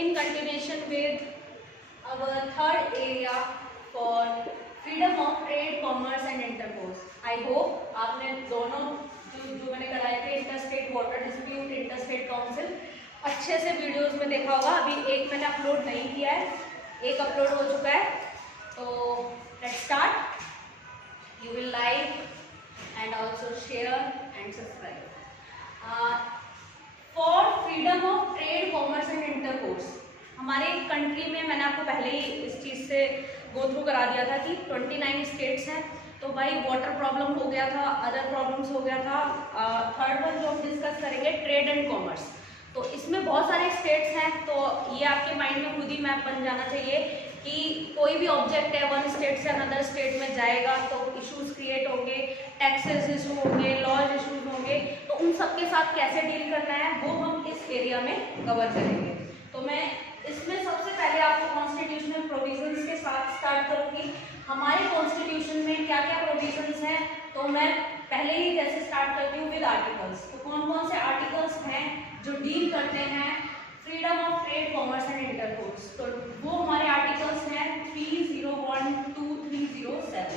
in continuation with our third area for freedom of trade, commerce and intercourse. I hope आपने दोनों जो मैंने कराए थे interstate water dispute, interstate council अच्छे से वीडियोस में देखा होगा। अभी एक मैंने अपलोड नहीं किया है, एक अपलोड हो चुका है। तो let's start. You will like and also share and subscribe. For freedom of trade, commerce and intercourse, हमारे कंट्री में मैंने आपको पहले ही इस चीज़ से गो थ्रू करा दिया था कि 29 स्टेट्स हैं। तो भाई वाटर प्रॉब्लम हो गया था, अदर प्रॉब्लम्स हो गया था। थर्ड वन जो हम डिस्कस करेंगे ट्रेड एंड कॉमर्स। तो इसमें बहुत सारे स्टेट्स हैं, तो ये आपके माइंड में खुद ही मैप बन जाना चाहिए कि कोई भी ऑब्जेक्ट है वन स्टेट से अनदर स्टेट में जाएगा तो इश्यूज क्रिएट होंगे, टैक्सेस इशू होंगे, लॉज इशूज होंगे। तो उन सब के साथ कैसे डील करना है वो हम इस एरिया में कवर करेंगे। तो मैं इसमें सबसे पहले आपको कॉन्स्टिट्यूशनल प्रोविजंस के साथ स्टार्ट करूंगी। हमारे कॉन्स्टिट्यूशन में क्या क्या प्रोविजंस हैं, तो मैं पहले ही जैसे स्टार्ट करती हूँ विद आर्टिकल्स। तो कौन कौन से आर्टिकल्स हैं जो डील करते हैं freedom of trade, commerce and intercourse. तो वो हमारे आर्टिकल्स हैं 301 to 307।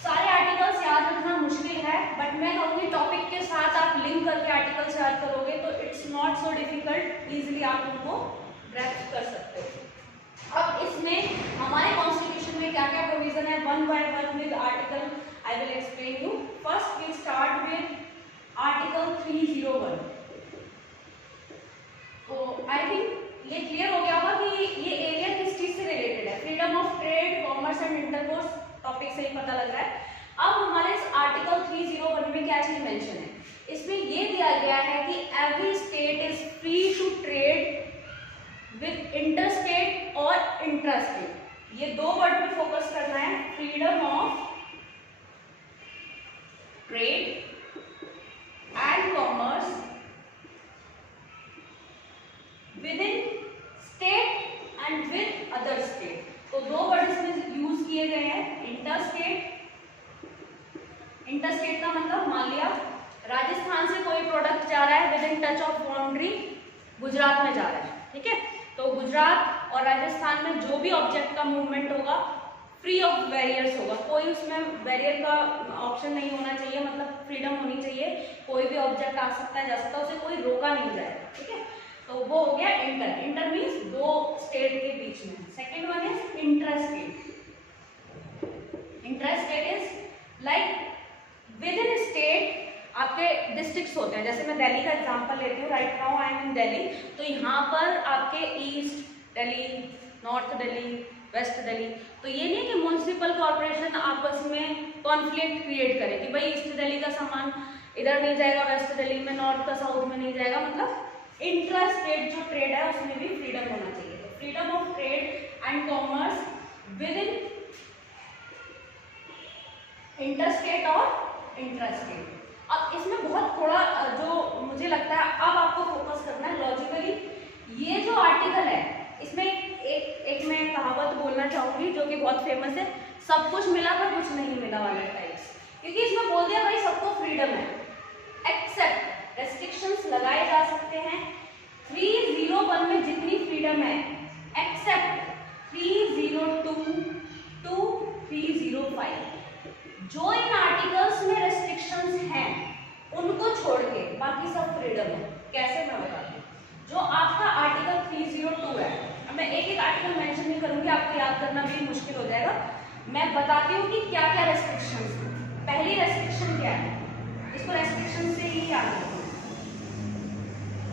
सारे आर्टिकल्स याद रखना मुश्किल है, बट मैं कहूँगी टॉपिक के साथ आप लिंक करके आर्टिकल्स याद करोगे तो it's not so difficult, easily आप उनको ग्रैस्प कर सकते हो। अब इसमें हमारे कॉन्स्टिट्यूशन में क्या क्या प्रोविजन है, one by one with article I will explain you. First we start with article 301। तो आई थिंक ये क्लियर हो गया होगा कि ये एरिया किस चीज से रिलेटेड है। Freedom of trade, commerce and intercourse topic से ही पता लग रहा है। अब हमारे इस आर्टिकल 301 में क्या चीज मेंशन है, इसमें ये दिया गया है कि every state is free to trade with interstate और इंट्रास्टेट। ये दो वर्ड पे फोकस करना है, freedom of trade and commerce within state and with other state. तो दो वर्ड इसमें यूज किए गए हैं, इंटरस्टेट। इंटरस्टेट का मतलब मान लिया राजस्थान से कोई प्रोडक्ट जा रहा है with in touch of boundary Gujarat में जा रहा है, ठीक है। तो गुजरात और राजस्थान में जो भी ऑब्जेक्ट का मूवमेंट होगा फ्री ऑफ बैरियर्स होगा, कोई उसमें बैरियर का ऑप्शन नहीं होना चाहिए, मतलब फ्रीडम होनी चाहिए। कोई भी ऑब्जेक्ट आ सकता है, जा सकता है, उसे कोई रोका नहीं जाएगा, ठीक है। तो वो हो गया इंटर। इंटर मीन्स दो स्टेट के बीच में। Second one is intrastate. Intrastate is like within state आपके डिस्ट्रिक्ट्स होते हैं। जैसे मैं दिल्ली का एग्जांपल लेती हूँ, right now I am in Delhi. तो यहाँ पर आपके east Delhi, north Delhi, west Delhi. तो ये नहीं कि म्युनिसिपल कॉर्पोरेशन आपस में कॉन्फ्लिक्ट क्रिएट करे कि भाई ईस्ट दिल्ली का सामान इधर नहीं जाएगा, वेस्ट दिल्ली में, नॉर्थ का साउथ में नहीं जाएगा। मतलब इंट्रा स्टेट जो ट्रेड है उसमें भी फ्रीडम होना चाहिए। तो freedom of trade and commerce with in interstate और इंट्रास्टेट। अब इसमें बहुत थोड़ा जो मुझे लगता है अब आपको फोकस करना है लॉजिकली। ये जो आर्टिकल है इसमें एक मैं कहावत बोलना चाहूंगी जो कि बहुत फेमस है, सब कुछ मिला पर कुछ नहीं मिला वाला टाइप्स। क्योंकि इसमें बोल दिया भाई सबको फ्रीडम है, एक्सेप्ट रेस्ट्रिक्शंस लगाए जा सकते हैं। 301 में जितनी फ्रीडम है एक्सेप्ट 302 to 305, जो इन आर्टिकल्स में रेस्ट्रिक्शंस हैं उनको छोड़ के बाकी सब फ्रीडम है। कैसे मैं बताती हूँ। जो आपका आर्टिकल 302 है, अब मैं एक एक आर्टिकल मेंशन नहीं करूंगी, आपको याद करना भी मुश्किल हो जाएगा। मैं बताती हूँ कि क्या क्या रेस्ट्रिक्शंस हैं। पहली रेस्ट्रिक्शन क्या है, इसको रेस्ट्रिक्शन से ही याद रखना।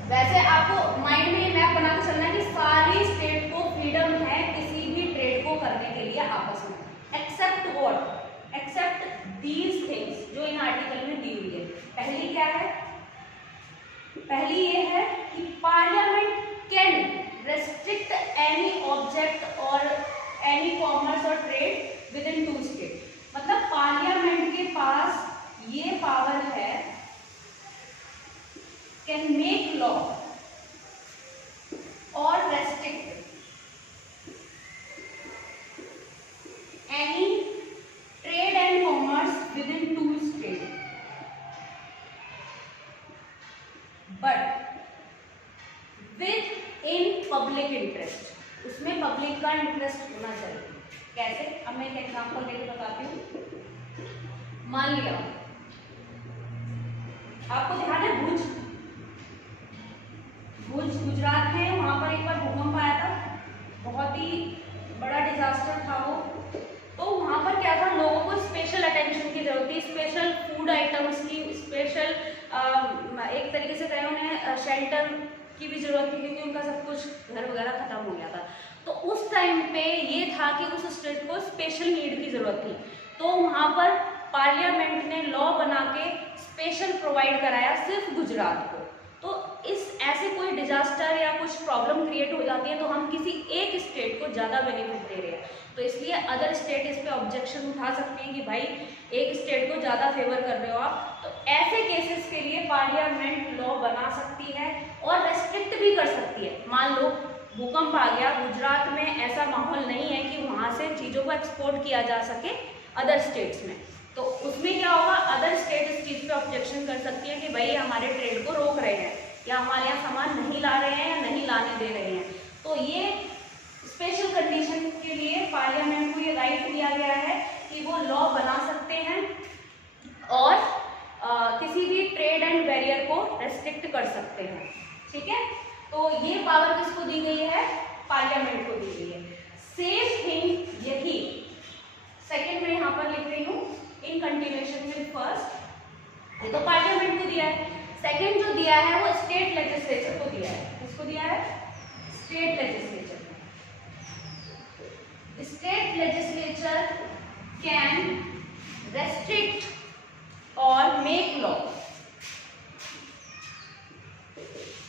वैसे आपको माइंड में ये मैप बना के चलना है कि सारी स्टेट को फ्रीडम है किसी भी ट्रेड को करने के लिए आपस में, except what, except these things जो इन आर्टिकल में दी हुई है। पहली क्या है, पहली ये है कि parliament can restrict any object और एनी कॉमर्स और trade within two state. मतलब पार्लियामेंट के पास ये पावर है, कैन मेक लॉ और restrict any trade and commerce within two state, but within public interest, उसमें public का इंटरेस्ट होना चाहिए। कैसे? अब मैं एक एग्जांपल देके बताती हूँ। मान लिया आपको ध्यान है भुज गुजरात में, वहां पर एक बार भूकंप आया था, बहुत ही बड़ा डिजास्टर था वो। तो वहां पर क्या था, लोगों को स्पेशल अटेंशन की जरूरत थी, स्पेशल फूड आइटम्स की, स्पेशल एक तरीके से कहें उन्हें शेल्टर की भी जरूरत थी, क्योंकि उनका सब कुछ घर वगैरह खत्म हो गया था। तो उस टाइम पे ये था कि उस स्टेट को स्पेशल नीड की जरूरत थी, तो वहां पर पार्लियामेंट ने लॉ बना के स्पेशल प्रोवाइड कराया सिर्फ गुजरात को। तो इस ऐसे कोई डिजास्टर या कुछ प्रॉब्लम क्रिएट हो जाती है तो हम किसी एक स्टेट को ज़्यादा बेनिफिट दे रहे हैं, तो इसलिए अदर स्टेट इस पे ऑब्जेक्शन उठा सकते हैं कि भाई एक स्टेट को ज़्यादा फेवर कर रहे हो आप। तो ऐसे केसेस के लिए पार्लियामेंट लॉ बना सकती है और रेस्ट्रिक्ट भी कर सकती है। मान लो भूकंप आ गया, गुजरात में ऐसा माहौल नहीं है कि वहाँ से चीज़ों को एक्सपोर्ट किया जा सके अदर स्टेट्स में, तो उसमें क्या होगा, अदर स्टेट इस चीज़ पे ऑब्जेक्शन कर सकती है कि भाई हमारे ट्रेड को रोक रहे हैं या हमारे यहाँ सामान नहीं ला रहे हैं या नहीं लाने दे रहे हैं। तो ये स्पेशल कंडीशन के लिए पार्लियामेंट को ये राइट दिया गया है कि वो लॉ बना सकते हैं और किसी भी ट्रेड एंड बैरियर को रेस्ट्रिक्ट कर सकते हैं। ठीक है, तो ये पावर किसको दी गई है, पार्लियामेंट को दी गई है। सेम थिंग यही सेकेंड में यहाँ पर लिख रही हूँ, इन कंटिन्यूएशन विद फर्स्ट, ये तो पार्लियामेंट को दिया है। सेकेंड जो दिया है वो स्टेट लेजिस्लेचर को दिया है। किसको दिया है, state legislature. State legislature can restrict और मेक लॉ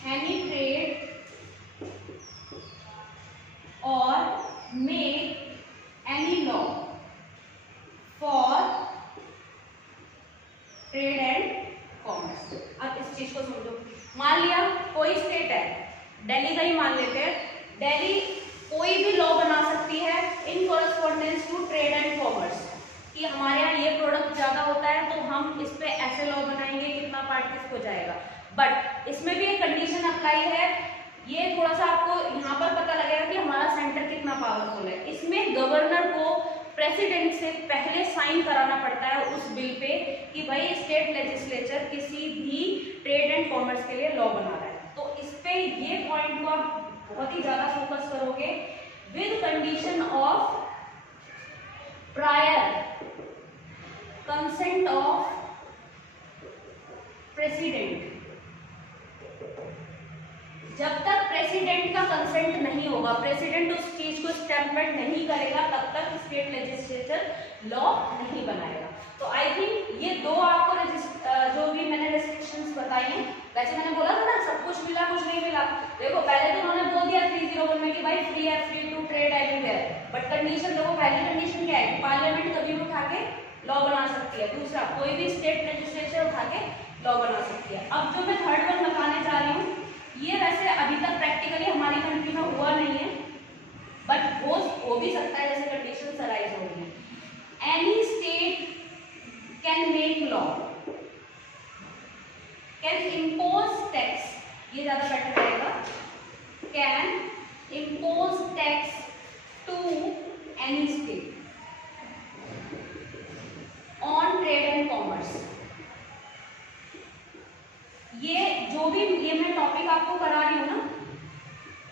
एनी ट्रेड और make any law for trade and commerce. अब इस चीज को समझो, मान लिया कोई स्टेट है, दिल्ली का ही मान लेते हैं, दिल्ली कोई भी लॉ बना सकती है in correspondence to trade and commerce कि हमारे यहाँ ये प्रोडक्ट ज्यादा होता है तो हम इस पे ऐसे लॉ बनाएंगे, कितना पार्ट किसको जाएगा। बट इसमें भी एक कंडीशन अप्लाई है, ये थोड़ा सा आपको यहाँ पर पता लगेगा कि हमारा सेंटर कितना पावरफुल है। इसमें गवर्नर को प्रेसिडेंट से पहले साइन कराना पड़ता है उस बिल पे कि भाई स्टेट लेजिस्लेचर किसी भी ट्रेड एंड कॉमर्स के लिए लॉ बना रहा है। तो इस पे ये पॉइंट को आप बहुत ही ज्यादा फोकस करोगे, with condition of prior consent of president. जब तक प्रेसिडेंट का कंसेंट नहीं होगा, प्रेसिडेंट उस चीज को स्टैम्पमेंट नहीं करेगा, तब तक स्टेट लेजिस्लेचर लॉ नहीं बनाएगा। तो आई थिंक ये दो आपको जो भी मैंने रेस्ट्रिक्शंस बताई हैं, वैसे मैंने बोला था ना सब कुछ मिला कुछ नहीं मिला। देखो पहले तो उन्होंने बोल दिया 301 में कि भाई फ्री है, free to trade everywhere, but condition देखो, पहली कंडीशन क्या है, पार्लियामेंट कभी भी उठा के लॉ बना सकती है। दूसरा, कोई भी स्टेट लेजिस्लेचर उठा के लॉ बना सकती है। अब जो मैं थर्ड वन बताने जा रही हूँ, ये वैसे अभी तक प्रैक्टिकली हमारी कंट्री में हुआ नहीं है, बट हो भी सकता है जैसे कंडीशंस अराइज हो रही हैं। Any state can make law, can impose tax, ये ज्यादा बेटर रहेगा, can impose tax to any state on trade and commerce. ये जो भी ये मैं टॉपिक आपको करा रही हूँ ना,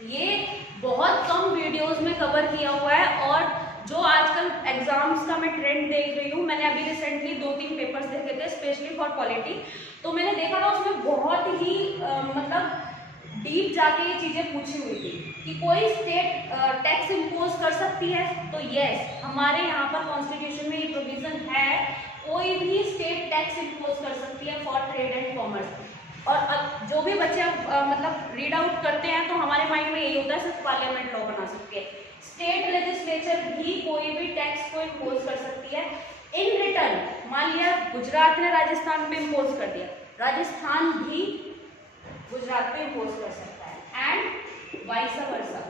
ये बहुत कम वीडियोस में कवर किया हुआ है, और जो आजकल एग्जाम्स का मैं ट्रेंड देख रही हूँ, मैंने अभी रिसेंटली 2-3 पेपर्स देखे थे स्पेशली फॉर पॉलिटी, तो मैंने देखा था उसमें बहुत ही मतलब डीप जाके ये चीजें पूछी हुई थी कि कोई स्टेट टैक्स इम्पोज कर सकती है। तो यस, हमारे यहाँ पर कॉन्स्टिट्यूशन में ये प्रोविजन है, कोई भी स्टेट टैक्स इम्पोज कर सकती है फॉर ट्रेड एंड कॉमर्स। और अब जो भी बच्चे मतलब रीड आउट करते हैं तो हमारे माइंड में यही होता है सिर्फ पार्लियामेंट लॉ बना सकती है। स्टेट लेजिस्लेचर भी कोई भी टैक्स को इम्पोज कर सकती है इन रिटर्न। मान लिया गुजरात ने राजस्थान पे इम्पोज कर दिया, राजस्थान भी गुजरात पे इम्पोज कर सकता है, एंड वाइस वर्सा,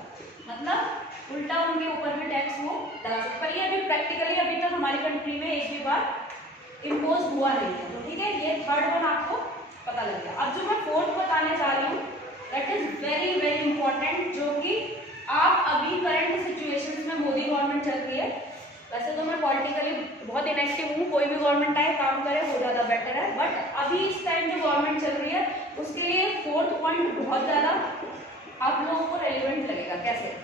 मतलब उल्टा उनके ऊपर भी टैक्स वो लगा सकता है। ये अभी प्रैक्टिकली अभी तक हमारी कंट्री में एक भी बार इम्पोज हुआ नहीं है। तो ठीक है, ये थर्ड वन आपको पता लग गया। अब जो मैं फोर्थ बताने जा रही हूँ, that is very very important जो कि आप अभी करंट सिचुएशंस में मोदी गवर्नमेंट चल रही है। वैसे तो मैं पॉलिटिकली बहुत इनएक्टिव हूँ, कोई भी गवर्नमेंट आए काम करे वो ज़्यादा बेटर है, बट अभी इस टाइम जो गवर्नमेंट चल रही है उसके लिए फोर्थ पॉइंट बहुत ज़्यादा आप लोगों को रेलिवेंट लगेगा। कैसे?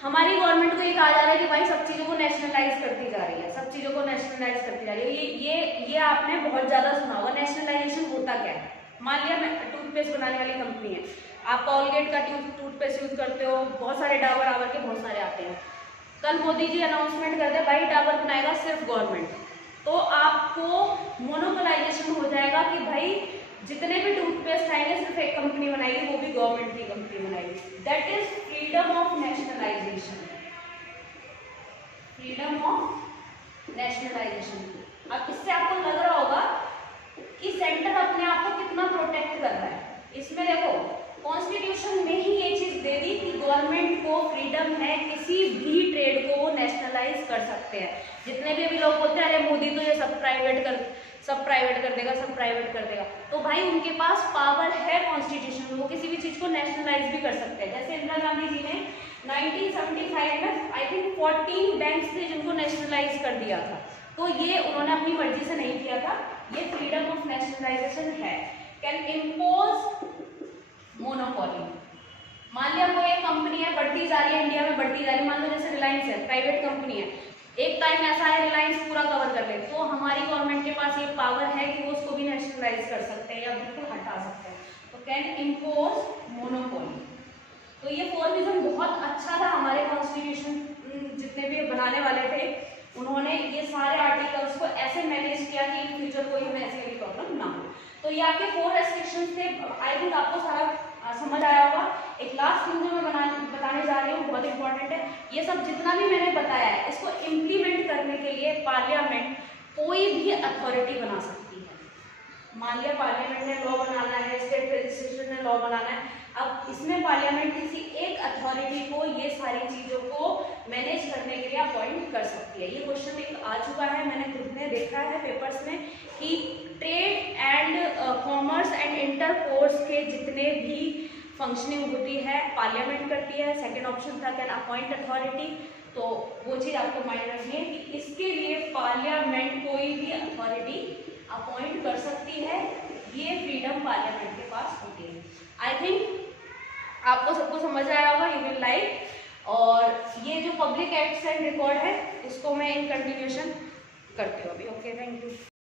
हमारी गवर्नमेंट को ये कहा जा रहा है कि भाई सब चीज़ों को नेशनलाइज करती जा रही है, सब चीज़ों को नेशनलाइज करती जा रही है। ये आपने बहुत ज़्यादा सुना होगा। नेशनलाइजेशन होता क्या है? मान लिया मैं टूथपेस्ट बनाने वाली कंपनी है, आप कॉलगेट का टूथपेस्ट यूज करते हो, बहुत सारे डाबर आवर के बहुत सारे आते हैं। कल मोदी जी अनाउंसमेंट करते हैं भाई डाबर बनाएगा सिर्फ गवर्नमेंट, तो आपको मोनोपोलाइजेशन हो जाएगा कि भाई जितने भी टूथपेस्ट आएंगे सिर्फ एक कंपनी बनाएगी, वो भी गवर्नमेंट की कंपनी बनाएगी। That is freedom of nationalisation, freedom of nationalisation. अब इससे आपको लग रहा होगा कि सेंटर अपने आप को कितना प्रोटेक्ट कर रहा है। इसमें देखो कॉन्स्टिट्यूशन में ही ये चीज दे दी कि गवर्नमेंट को फ्रीडम है किसी भी ट्रेड को वो नेशनलाइज कर सकते हैं। जितने भी अभी लोग बोलते हैं अरे मोदी तो ये सब प्राइवेट कर देगा, सब प्राइवेट कर देगा, तो भाई उनके पास पावर है कॉन्स्टिट्यूशन में, वो किसी भी चीज को नेशनलाइज भी कर सकते हैं। जैसे इंदिरा गांधी जी ने 1975 में आई थिंक 14 बैंक्स थे जिनको नेशनलाइज कर दिया था, तो ये उन्होंने अपनी मर्जी से नहीं किया था, ये फ्रीडम ऑफ नेशनलाइजेशन है। Can impose monopoly. मान लिया कोई एक कंपनी है बढ़ती जा रही है, इंडिया में बढ़ती जा रही है, मान लो जैसे रिलायंस है, प्राइवेट कंपनी है, एक टाइम ऐसा है रिलायंस पूरा कवर कर ले, तो हमारी गवर्नमेंट के पास ये पावर है कि वो उसको भी नेशनलाइज कर सकते हैं या बिल्कुल हटा सकते हैं। तो कैन इम्पोज मोनोपोली। तो ये फोर्मिज्म बहुत अच्छा था। हमारे कॉन्स्टिट्यूशन जितने भी बनाने वाले थे उन्होंने ये सारे आर्टिकल्स को ऐसे मैनेज किया कि इन फ्यूचर कोई हमें ऐसी वाली प्रॉब्लम ना हो। तो ये आपके 4 रेस्ट्रिक्शंस थे। आई थिंक आपको सारा समझ आया होगा। एक लास्ट थिंग जो मैं बताने जा रही हूँ बहुत इंपॉर्टेंट है। ये सब जितना भी मैंने बताया है इसको इम्प्लीमेंट करने के लिए पार्लियामेंट कोई भी अथॉरिटी बना सकती है। मान लिया पार्लियामेंट ने लॉ बनाना है, स्टेट लेजिस्लेचर ने लॉ बनाना है, अब इसमें पार्लियामेंट किसी एक अथॉरिटी को ये सारी चीजों को मैनेज करने के लिए अपॉइंट कर सकती है। ये क्वेश्चन एक आ चुका है, मैंने खुद ने देखा है पेपर्स में कि trade and commerce and intercourse के जितने भी फंक्शनिंग होती है पार्लियामेंट करती है। सेकेंड ऑप्शन था कैन अपॉइंट अथॉरिटी, तो वो चीज आपको माइंड रखनी है कि इसके लिए पार्लियामेंट कोई भी अथॉरिटी अपॉइंट कर सकती है। ये फ्रीडम पार्लियामेंट के पास होती है। आई थिंक आपको सबको समझ आया होगा, यू विल लाइक। और ये जो पब्लिक एक्ट्स एंड रिकॉर्ड है इसको मैं इन कंटिन्यूशन करती हूँ अभी। Okay, thank you.